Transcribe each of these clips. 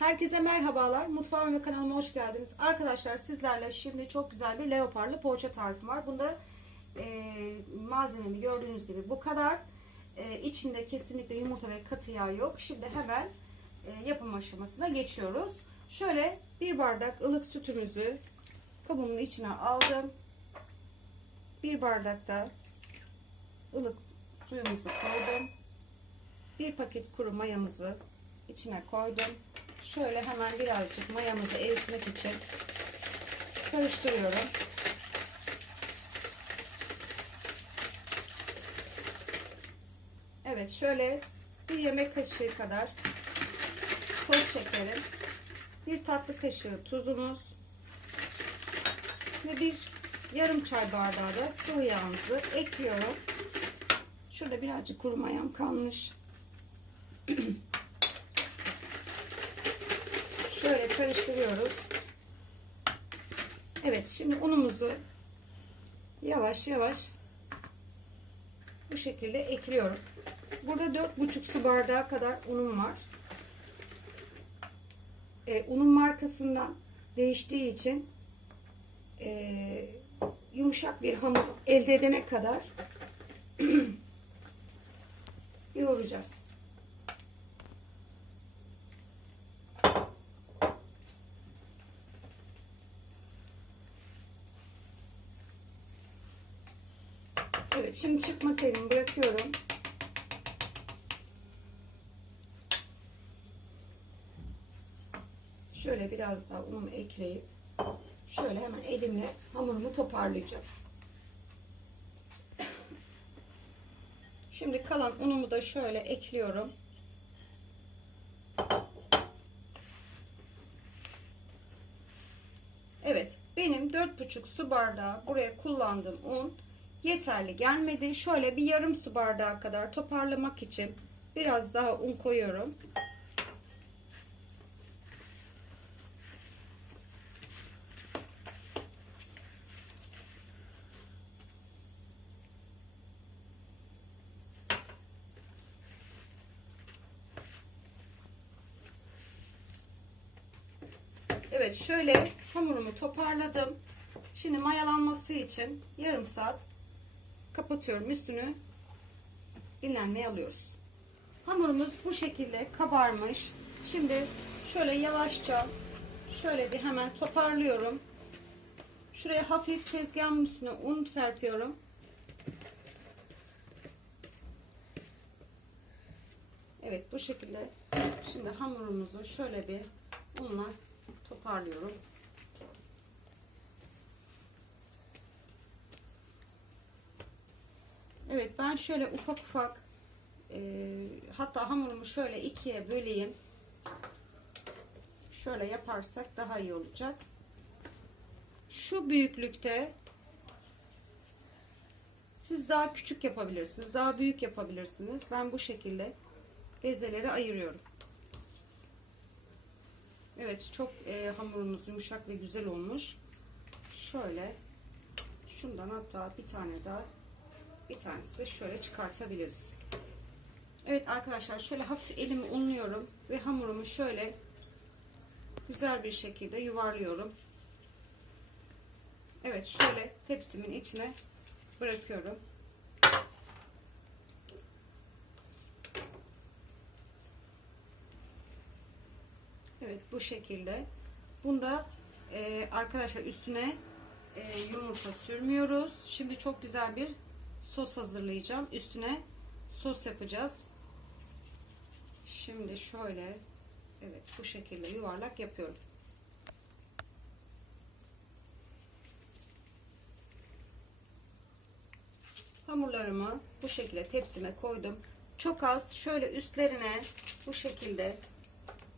Herkese merhabalar. Mutfağıma ve kanalıma hoş geldiniz. Arkadaşlar sizlerle şimdi çok güzel bir leoparlı poğaça tarifim var. Bunda e, malzememi gördüğünüz gibi bu kadar. E, içinde kesinlikle yumurta ve katı yağ yok. Şimdi hemen e, yapım aşamasına geçiyoruz. Şöyle bir bardak ılık sütümüzü kabımın içine aldım. Bir bardak da ılık suyumuzu koydum. Bir paket kuru mayamızı içine koydum. Şöyle hemen birazcık mayamızı eritmek için karıştırıyorum. Evet şöyle bir yemek kaşığı kadar toz şekerim, bir tatlı kaşığı tuzumuz ve bir yarım çay bardağı da sıvı yağımızı ekliyorum. Şurada birazcık kuru mayam kalmış. Şöyle karıştırıyoruz. Evet şimdi unumuzu yavaş yavaş bu şekilde ekliyorum. Burada 4,5 su bardağı kadar unum var. Ee, unun markasından değiştiği için e, yumuşak bir hamur elde edene kadar yoğuracağız. Evet şimdi çıkma telini bırakıyorum. Şöyle biraz daha unumu ekleyip şöyle hemen elimle hamurumu toparlayacağım. Şimdi kalan unumu da şöyle ekliyorum. Evet benim 4,5 su bardağı buraya kullandığım un yeterli gelmedi. Şöyle bir yarım su bardağı kadar toparlamak için biraz daha un koyuyorum. Evet şöyle hamurumu toparladım. Şimdi mayalanması için yarım saat kapatıyorum üstünü dinlenmeye alıyoruz. Hamurumuz bu şekilde kabarmış. Şimdi şöyle yavaşça şöyle bir hemen toparlıyorum. Şuraya hafif tezgahın üstüne un serpiyorum. Evet bu şekilde şimdi hamurumuzu şöyle bir unla toparlıyorum. Evet ben şöyle ufak ufak e, hatta hamurumu şöyle ikiye böleyim. Şöyle yaparsak daha iyi olacak. Şu büyüklükte siz daha küçük yapabilirsiniz. Daha büyük yapabilirsiniz. Ben bu şekilde bezeleri ayırıyorum. Evet çok e, hamurumuz yumuşak ve güzel olmuş. Şöyle şundan hatta bir tane daha bir tanesi de şöyle çıkartabiliriz. Evet arkadaşlar şöyle hafif elimi unluyorum ve hamurumu şöyle güzel bir şekilde yuvarlıyorum. Evet şöyle tepsimin içine bırakıyorum. Evet bu şekilde. Bunda e, arkadaşlar üstüne e, yumurta sürmüyoruz. Şimdi çok güzel bir sos hazırlayacağım. Üstüne sos yapacağız. Şimdi şöyle evet bu şekilde yuvarlak yapıyorum. Hamurlarımı bu şekilde tepsime koydum. Çok az şöyle üstlerine bu şekilde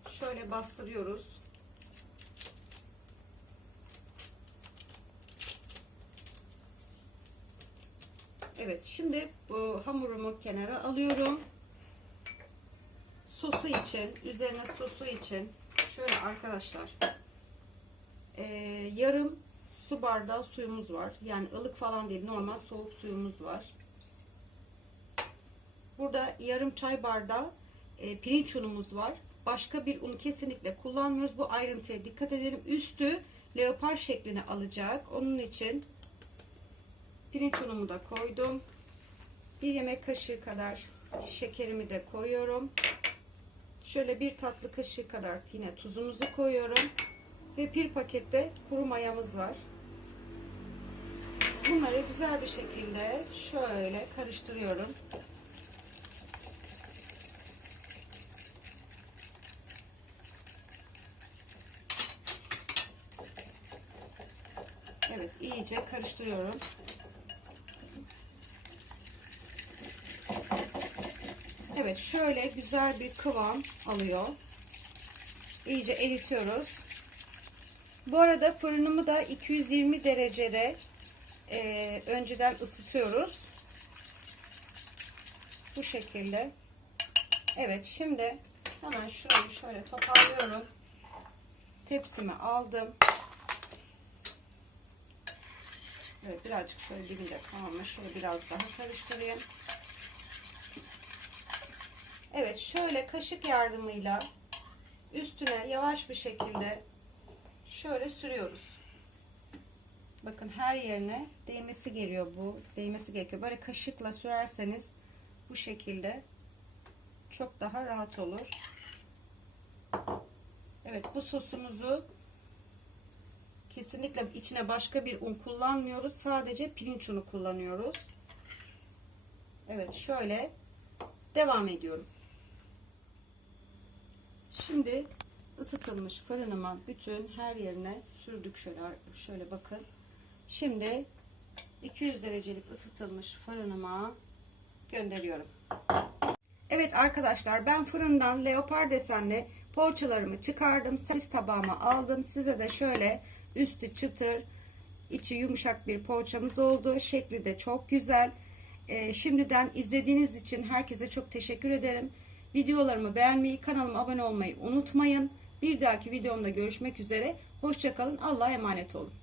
şöyle bastırıyoruz. Evet şimdi bu hamurumu kenara alıyorum. Sosu için üzerine sosu için şöyle arkadaşlar e, yarım su bardağı suyumuz var. Yani ılık falan değil normal soğuk suyumuz var. Burada yarım çay bardağı e, pirinç unumuz var. Başka bir un kesinlikle kullanmıyoruz. Bu ayrıntıya dikkat edelim. Üstü leopar şeklini alacak. Onun için pirinç unumu da koydum. Bir yemek kaşığı kadar şekerimi de koyuyorum. Şöyle bir tatlı kaşığı kadar yine tuzumuzu koyuyorum. Ve bir pakette kuru mayamız var. Bunları güzel bir şekilde şöyle karıştırıyorum. Evet iyice karıştırıyorum. Evet şöyle güzel bir kıvam alıyor. İyice eritiyoruz. Bu arada fırınımı da 220 derecede e, önceden ısıtıyoruz. Bu şekilde. Evet şimdi hemen şurayı şöyle toparlıyorum. Tepsimi aldım. Evet birazcık şöyle dibinde tamam şöyle biraz daha karıştırayım. Evet şöyle kaşık yardımıyla üstüne yavaş bir şekilde şöyle sürüyoruz. Bakın her yerine değmesi geliyor bu. Değmesi gerekiyor. Böyle kaşıkla sürerseniz bu şekilde çok daha rahat olur. Evet bu sosumuzu kesinlikle içine başka bir un kullanmıyoruz. Sadece pirinç unu kullanıyoruz. Evet şöyle devam ediyorum. Şimdi ısıtılmış fırınıma bütün her yerine sürdük şöyle şöyle bakın. Şimdi 200 derecelik ısıtılmış fırınıma gönderiyorum. Evet arkadaşlar ben fırından leopar desenli poğaçalarımı çıkardım. Servis tabağıma aldım. Size de şöyle üstü çıtır, içi yumuşak bir poğaçamız oldu. Şekli de çok güzel. Ee, şimdiden izlediğiniz için herkese çok teşekkür ederim. Videolarımı beğenmeyi, kanalıma abone olmayı unutmayın. Bir dahaki videomda görüşmek üzere. Hoşçakalın. Allah'a emanet olun.